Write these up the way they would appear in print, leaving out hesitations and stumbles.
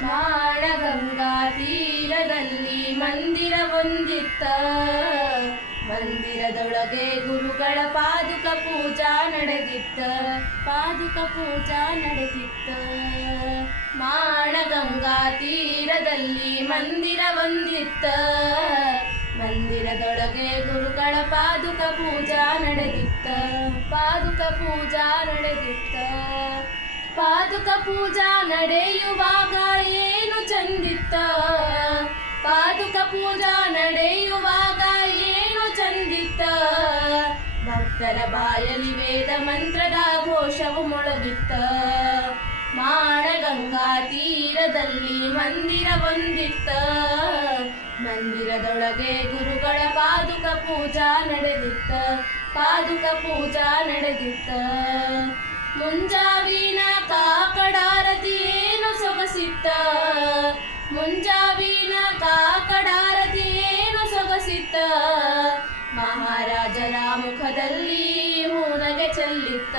ಬಾಣಗಂಗಾ ತೀರದಲ್ಲಿ ಮಂದಿರವೊಂದಿತ್ತ. ಮಂದಿರದೊಳಗೆ ಗುರುಗಳ ಪಾದುಕ ಪೂಜಾ ನಡೆದಿತ್ತ. ಬಾಣಗಂಗಾ ತೀರದಲ್ಲಿ ಮಂದಿರವೊಂದಿತ್ತ. ಮಂದಿರದೊಳಗೆ ಗುರುಗಳ ಪಾದುಕ ಪೂಜಾ ನಡೆದಿತ್ತ. ಪಾದುಕ ಪೂಜಾ ನಡೆಯುವಾಗ ಏನು ಚಂದಿತ್ತ. ಪಾದುಕ ಪೂಜಾ ನಡೆಯುವಾಗ ಏನು ಚಂದಿತ್ತ. ಭಕ್ತರ ಬಾಯಲಿ ವೇದ ಮಂತ್ರದ ಘೋಷವು ಮೊಳಗಿತ್ತ. ಬಾಣಗಂಗಾ ತೀರದಲ್ಲಿ ಮಂದಿರವೊಂದಿತ್ತ. ಮಂದಿರದೊಳಗೆ ಗುರುಗಳ ಪಾದುಕ ಪೂಜಾ ನಡೆದಿತ್ತ. ಮುಂಜಾವಿನ ಕಾಕಡಾರತಿ ಏನು ಸೊಗಸಿತ್ತ. ಮಹಾರಾಜರ ಮುಖದಲ್ಲಿ ಹೂನಗೆ ಚೆಲ್ಲಿತ್ತ.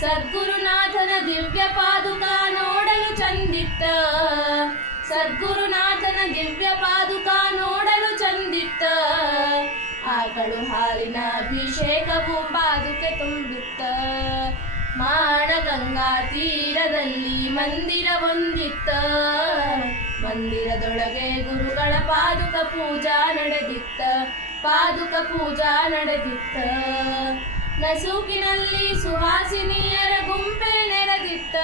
ಸದ್ಗುರುನಾಥನ ದಿವ್ಯ ಪಾದುಕ ನೋಡಲು ಚಂದಿತ್ತ. ಆಕಳು ಹಾಲಿನ ಅಭಿಷೇಕವು ಪಾದುಕೆ ತುಂಬಿತ್ತ. ಬಾಣಗಂಗಾ ತೀರದಲ್ಲಿ ಮಂದಿರವೊಂದಿತ್ತ. ಮಂದಿರದೊಳಗೆ ಗುರುಗಳ ಪಾದುಕ ಪೂಜಾ ನಡೆದಿತ್ತ. ನಸುಕಿನಲ್ಲಿ ಸುವಾಸಿನಿಯರ ಗುಂಪೆ ನೆರೆದಿತ್ತ.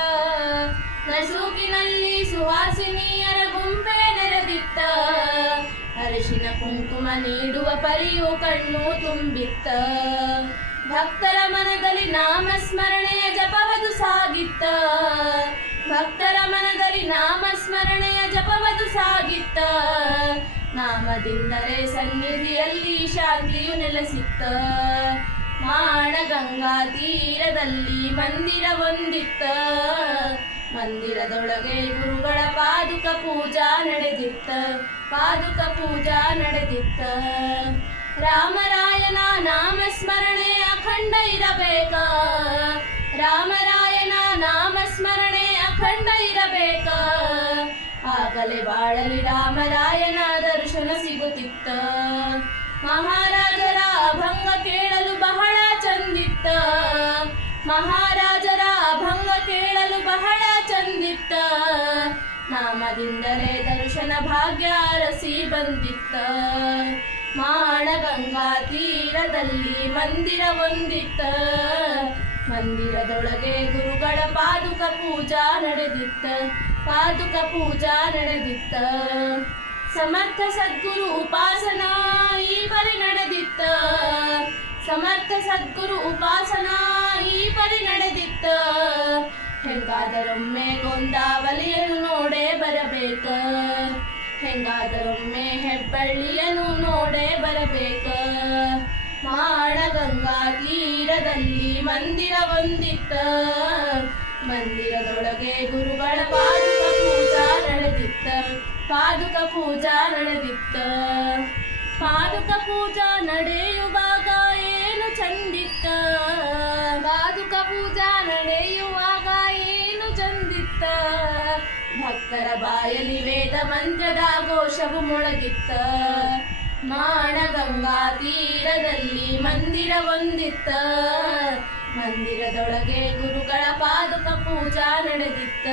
ಅರಿಶಿನ ಕುಂಕುಮ ನೀಡುವ ಪರಿಯು ಕಣ್ಣು ತುಂಬಿತ್ತ. ಭಕ್ತರ ಮನದಲ್ಲಿ ನಾಮಸ್ಮರಣೆಯ ಜಪವದು ಸಾಗಿತ್ತ. ನಾಮದಿಂದಲೇ ಸನ್ನಿಧಿಯಲ್ಲಿ ಶಾಂತಿಯು ನೆಲೆಸಿತ್ತ. ಬಾಣಗಂಗಾ ತೀರದಲ್ಲಿ ಮಂದಿರವೊಂದಿತ್ತ. ಮಂದಿರದೊಳಗೆ ಗುರುಗಳ ಪಾದುಕ ಪೂಜಾ ನಡೆದಿತ್ತ. ರಾಮರಾಯನ ನಾಮಸ್ಮರಣೆ ಅಖಂಡ ಇರಬೇಕ. ಆಗಲೇ ಬಾಳಲಿ ರಾಮರಾಯನ ದರ್ಶನ ಸಿಗುತ್ತಿತ್ತ. ಮಹಾರಾಜರ ಅಭಂಗ ಕೇಳಲು ಬಹಳ ಚಂದಿತ್ತ. ನಾಮದಿಂದಲೇ ದರ್ಶನ ಭಾಗ್ಯ ಅರಸಿ ಬಂದಿತ್ತ. ಬಾಣಗಂಗಾ ತೀರದಲ್ಲಿ ಮಂದಿರವೊಂದಿತ್ತ. ಮಂದಿರದೊಳಗೆ ಗುರುಗಳ ಪಾದುಕ ಪೂಜಾ ನಡೆದಿತ್ತ. ಸಮರ್ಥ ಸದ್ಗುರು ಉಪಾಸನಾ ಈ ಪರಿ ನಡೆದಿತ್ತ. ಹೆಂಗಾದರೊಮ್ಮೆ ಗೊಂದಾವಲಿಯನ್ನು ನೋಡೇ ಬರಬೇಕ. ಹೆಬ್ಬಳ್ಳಿಯನ್ನು ನೋಡೇ ಬರಬೇಕ. ಬಾಣಗಂಗಾ ತೀರದಲ್ಲಿ ಮಂದಿರವೊಂದಿತ್ತ. ಮಂದಿರದೊಳಗೆ ಗುರುಗಳ ಪಾದುಕ ಪೂಜಾ ನಡೆದಿತ್ತ. ಪಾದುಕ ಪೂಜಾ ನಡೆಯುವಾಗ ಏನು ಚಂದಿತ್ತ. ಭಕ್ತರ ಬಾಯಲಿ ವೇದ ಮಂತ್ರದ ಘೋಷವು ಮೊಳಗಿತ್ತ. ಬಾಣಗಂಗಾ ತೀರದಲ್ಲಿ ಮಂದಿರವೊಂದಿತ್ತ. ಮಂದಿರದೊಳಗೆ ಗುರುಗಳ ಪಾದುಕ ಪೂಜಾ ನಡೆದಿತ್ತ.